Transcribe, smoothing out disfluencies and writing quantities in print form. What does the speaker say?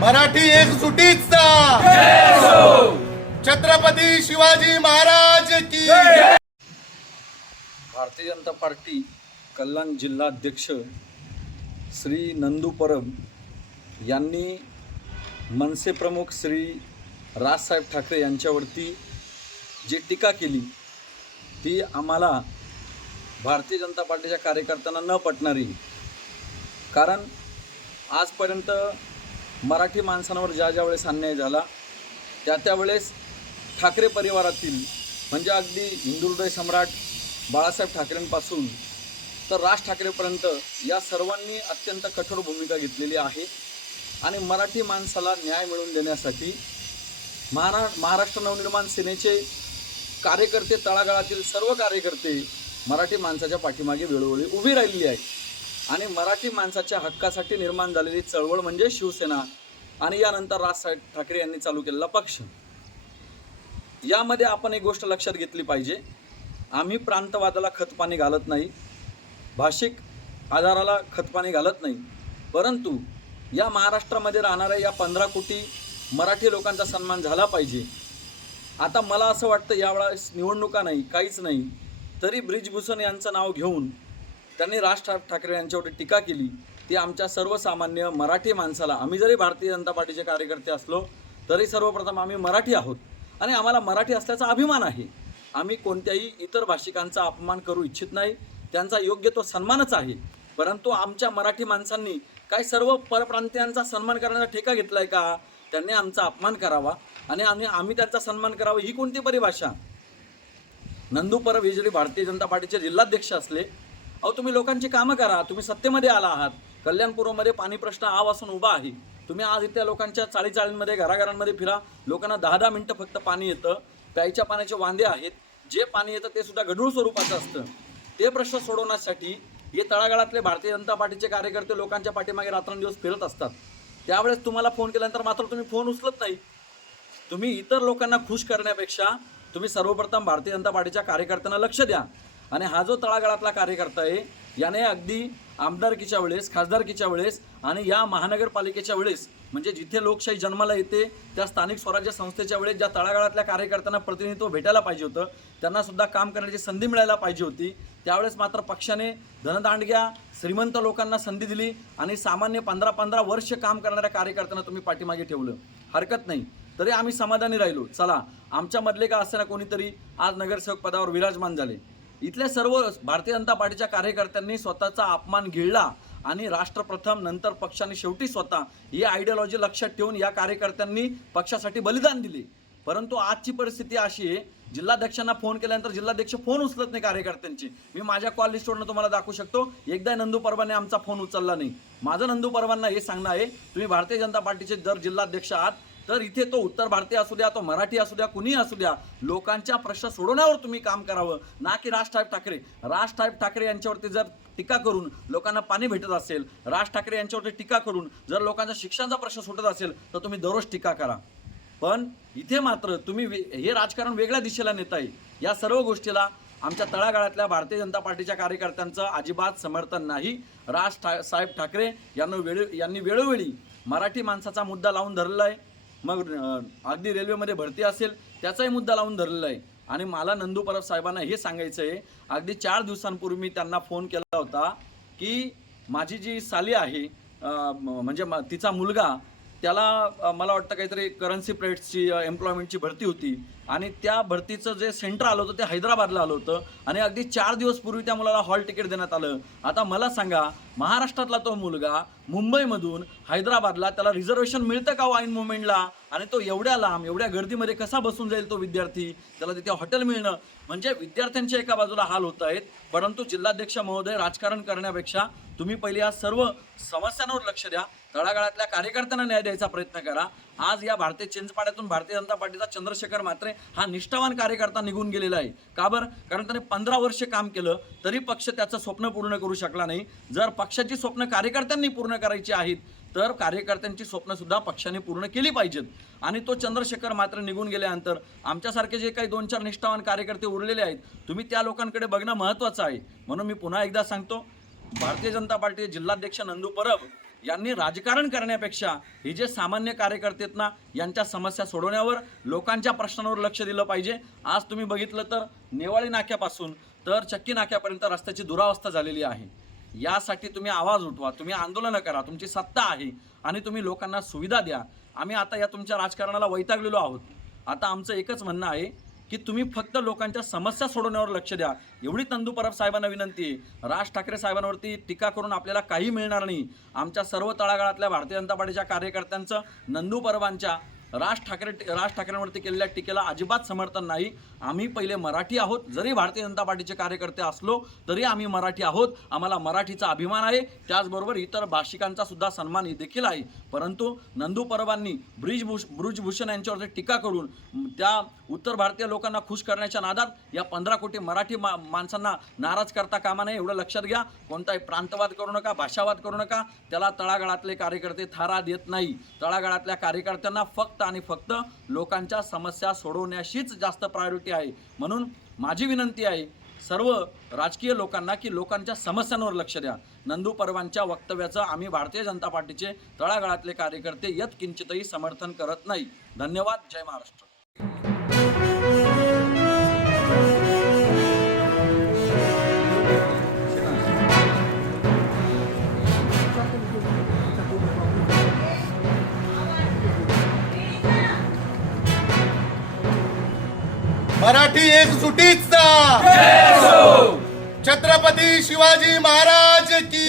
मराठी एकजुटीचा छत्रपती शिवाजी महाराज की। भारतीय जनता पार्टी कल्याण जिल्हाध्यक्ष श्री नंदू परब यांनी मनसे प्रमुख श्री राजसाहेब ठाकरे यांच्यावरती जी टीका केली ती आम्हाला भारतीय जनता पार्टीच्या कार्यकर्त्यांना न पटणारी। कारण आजपर्यंत मराठी माणसांवर ज्या वेळेस अन्याय झाला त्यावेळेस ठाकरे परिवारातील म्हणजे अगदी हिंदू हृदय सम्राट बाळासाहेब ठाकरेंपासून तर राज ठाकरेपर्यंत या सर्वांनी अत्यंत कठोर भूमिका घेतलेली आहे आणि मराठी माणसाला न्याय मिळवून देण्यासाठी महाराष्ट्र नवनिर्माण सेनेचे कार्यकर्ते, तळागाळातील सर्व कार्यकर्ते मराठी माणसाच्या पाठीमागे वेळोवेळी उभी राहिलेली आहे आणि मराठी माणसाच्या हक्कासाठी निर्माण झालेली चळवळ म्हणजे शिवसेना आणि यानंतर राजसाहेब ठाकरे यांनी चालू केलेला पक्ष। यामध्ये आपण एक गोष्ट लक्षात घेतली पाहिजे, आम्ही प्रांतवादाला खतपाणी घालत नाही, भाषिक आधाराला खतपाणी घालत नाही, परंतु या महाराष्ट्रामध्ये राहणाऱ्या या 15 कोटी मराठी लोकांचा सन्मान झाला पाहिजे। आता मला असं वाटतं यावेळेस निवडणुका नाही, काहीच नाही, तरी ब्रिजभूषण यांचं नाव घेऊन त्यांनी राज ठाकरे यांच्यावर टीका केली ती आमच्या सर्वसामान्य मराठी माणसाला, आम्ही जरी भारतीय जनता पार्टीचे कार्यकर्ते असलो तरी सर्वप्रथम आम्ही मराठी आहोत आणि आम्हाला मराठी असल्याचा अभिमान आहे। आम्ही कोणत्याही इतर भाषिकांचा अपमान करू इच्छित नाही, त्यांचा योग्य तो सन्मानच आहे, परंतु आमच्या मराठी माणसांनी काय सर्व परप्रांतीयांचा सन्मान करण्याचा ठेका घेतला आहे का? त्यांनी आमचा अपमान करावा आणि आम्ही त्यांचा सन्मान करावा, ही कोणती परिभाषा? नंदू परब हे जरी भारतीय जनता पार्टीचे जिल्हाध्यक्ष असले, अहो तुम्ही लोकांची कामं करा, तुम्ही सत्तेमध्ये आला आहात, कल्याणपूरमध्ये पाणी प्रश्न आवासून उभा आहे, तुम्ही आज इथल्या लोकांच्या चाळीमध्ये घराघरांमध्ये फिरा, लोकांना 10-10 मिनटं फक्त पाणी येतं, प्यायच्या पाण्याचे वांदे आहेत, जे पाणी येतं ते सुद्धा गढूळ स्वरूपाचं असतं, ते प्रश्न सोडवण्यासाठी हे तळागाळातले भारतीय जनता पार्टीचे कार्यकर्ते लोकांच्या पाठीमागे रात्रंदिवस फिरत असतात। त्यावेळेस तुम्हाला फोन केल्यानंतर मात्र तुम्ही फोन उचलत नाही। तुम्ही इतर लोकांना खुश करण्यापेक्षा तुम्ही सर्वप्रथम भारतीय जनता पार्टीच्या कार्यकर्त्यांना लक्ष द्या आणि हा जो तळागाळातला कार्यकर्ता आहे याने अगदी आमदारकीच्या वेळेस, खासदारकीच्या वेळेस आणि या महानगरपालिकेच्या वेळेस म्हणजे जिथे लोकशाही जन्माला येते त्या स्थानिक स्वराज्य संस्थेच्या वेळेस ज्या तळागाळातल्या कार्यकर्त्यांना प्रतिनिधित्व भेटायला पाहिजे होतं, त्यांना सुद्धा काम करण्याची संधी मिळायला पाहिजे होती, त्यावेळेस मात्र पक्षाने धनदांडग्या श्रीमंत लोकांना संधी दिली आणि सामान्य 15-15 वर्ष काम करणाऱ्या कार्यकर्त्यांना तुम्ही पाठीमागे ठेवलं। हरकत नाही, तरी आम्ही समाधानी राहिलो, चला आमच्यामधले का असताना कोणीतरी आज नगरसेवक पदावर विराजमान झाले। इथल्या सर्व भारतीय जनता पार्टीच्या कार्यकर्त्यांनी स्वतःचा अपमान गिळला आणि राष्ट्र प्रथम नंतर पक्षाने शेवटी स्वतः ही आयडियोलॉजी लक्षात ठेवून या कार्यकर्त्यांनी पक्षासाठी बलिदान दिले। परंतु आजची परिस्थिती अशी आहे, जिल्हाध्यक्षांना फोन केल्यानंतर जिल्हाध्यक्ष फोन उचलत नाही कार्यकर्त्यांची। मी माझ्या कॉल लिस्टवरून तुम्हाला दाखवू शकतो, एकदा नंदू परबांनी आमचा फोन उचलला नाही। माझं नंदू परबांना हे सांगणं आहे, तुम्ही भारतीय जनता पार्टीचे जर जिल्हाध्यक्ष आहात तर इथे तो उत्तर भारतीय असू द्या, तो मराठी असू द्या, कुणी असू द्या, लोकांच्या प्रश्न सोडवण्यावर तुम्ही काम करावं, ना की राज ठाकरे यांच्यावरती जर टीका करून लोकांना पाणी भेटत असेल, राज ठाकरे यांच्यावरती टीका करून जर लोकांचा शिक्षणाचा प्रश्न सुटत असेल तर तुम्ही दररोज टीका करा, पण इथे मात्र तुम्ही हे राजकारण वेगळ्या दिशेला नेताय। या सर्व गोष्टीला आमच्या तळागाळातल्या भारतीय जनता पार्टीच्या कार्यकर्त्यांचं अजिबात समर्थन नाही। साहेब ठाकरे यांनी वेळोवेळी मराठी माणसाचा मुद्दा लावून धरलेला आहे, मग अगदी रेल्वेमध्ये भरती असेल त्याचाही मुद्दा लावून धरलेला आहे आणि मला नंदू परब साहेबांना हे सांगायचं आहे, अगदी 4 दिवसांपूर्वी मी त्यांना फोन केला होता की माझी जी साली आहे म्हणजे तिचा मुलगा, त्याला मला वाटतं काहीतरी करन्सी प्लेट्सची एम्प्लॉयमेंटची भरती होती आणि त्या भरतीचं जे सेंटर आलं होतं ते हैदराबादला आलं होतं आणि अगदी 4 दिवस पूर्वी त्या मुलाला हॉल तिकीट देण्यात आलं। आता मला सांगा, महाराष्ट्रातला तो मुलगा मुंबईमधून हैदराबादला त्याला रिझर्वेशन मिळतं का ऐन मोमेंटला? आणि तो एवढ्या लांब एवढ्या गर्दीमध्ये कसा बसून जाईल तो विद्यार्थी? त्याला तिथे हॉटेल मिळणं म्हणजे विद्यार्थ्यांच्या एका बाजूला हाल होत आहेत, परंतु जिल्हाध्यक्ष महोदय राजकारण करण्यापेक्षा तुम्ही पहिले या सर्व समस्यांवर लक्ष द्या, तळागाळातल्या कार्यकर्त्यांना न्याय द्यायचा प्रयत्न करा। आज या भारतीय चिंचपाड्यातून भारतीय जनता पार्टीचा चंद्रशेखर म्हात्रे हा निष्ठावान कार्यकर्ता निघून गेलेला आहे। का बरं? कारण त्याने 15 वर्ष काम केलं तरी पक्ष त्याचं स्वप्न पूर्ण करू शकला नाही। जर पक्षाची स्वप्न कार्यकर्त्यांनी पूर्ण करायची आहेत तर कार्यकर्त्यांची स्वप्न सुद्धा पक्षाने पूर्ण केली पाहिजेत आणि तो चंद्रशेखर म्हात्रे निघून गेल्यानंतर आमच्यासारखे जे काही 2-4 निष्ठावान कार्यकर्ते उरलेले आहेत, तुम्ही त्या लोकांकडे बघणं महत्त्वाचं आहे। म्हणून मी पुन्हा एकदा सांगतो, भारतीय जनता पार्टी जिल्हाध्यक्ष नंदू परब यांनी राजकारण करण्यापेक्षा हे जे सामान्य कार्यकर्ते आहेत ना, यांच्या समस्या सोडवण्यावर, लोकांच्या प्रश्नांवर लक्ष दिलं पाहिजे. आज तुम्ही बघितलं तर नेवाळी नाक्यापासून तर चक्की नाक्यापर्यंत रस्त्याची दुरावस्था झालेली आहे. यासाठी तुम्ही आवाज उठवा, तुम्ही आंदोलनं करा, तुमची सत्ता आहे आणि तुम्ही लोकांना सुविधा द्या. आम्ही आता या तुमच्या राजकारणाला वैतागलेलो आहोत. आता आमचं एकच म्हणणं आहे की तुम्ही फक्त लोकांच्या समस्या सोडवण्यावर लक्ष द्या. एवढी नंदू परब साहेबांना विनंती आहे. राज ठाकरे साहेबांवरती टीका करून आपल्याला काही मिळणार नाही. आमच्या सर्व तळागाळातल्या भारतीय जनता पार्टीच्या कार्यकर्त्यांचं नंदू परबांच्या राज ठाकरेंवरती केलेल्या टीकेला अजिबात समर्थन नाही. आम्ही पहिले मराठी आहोत. जरी भारतीय जनता पार्टीचे कार्यकर्ते असलो तरी आम्ही मराठी आहोत. आम्हाला मराठीचा अभिमान आहे. त्याचबरोबर इतर भाषिकांचा सुद्धा सन्मान देखील आहे. परंतु नंदू परबांनी ब्रिजभूषण यांच्यावरती टीका करून त्या उत्तर भारतीय लोकांना खुश करण्याच्या नादात या 15 कोटी मराठी माणसांना नाराज करता कामा नये. एवढं लक्षात घ्या. कोणताही प्रांतवाद करू नका, भाषावाद करू नका. त्याला तळागाळातले कार्यकर्ते थारा देत नाही. तळागाळातल्या कार्यकर्त्यांना फक्त आणि फक्त लोकांच्या समस्या सोडवण्याशीच जास्त प्रायोरिटी आहे. म्हणून माझी विनंती आहे सर्व राजकीय लोकांना की लोकांच्या समस्यांवर लक्ष द्या. नंदू परबांच्या वक्तव्याचं आम्ही भारतीय जनता पार्टीचे तळागाळातले कार्यकर्ते यत्किंचितही समर्थन करत नाही. धन्यवाद. जय महाराष्ट्र. मराठी एकजुटीचा छत्रपती शिवाजी महाराज की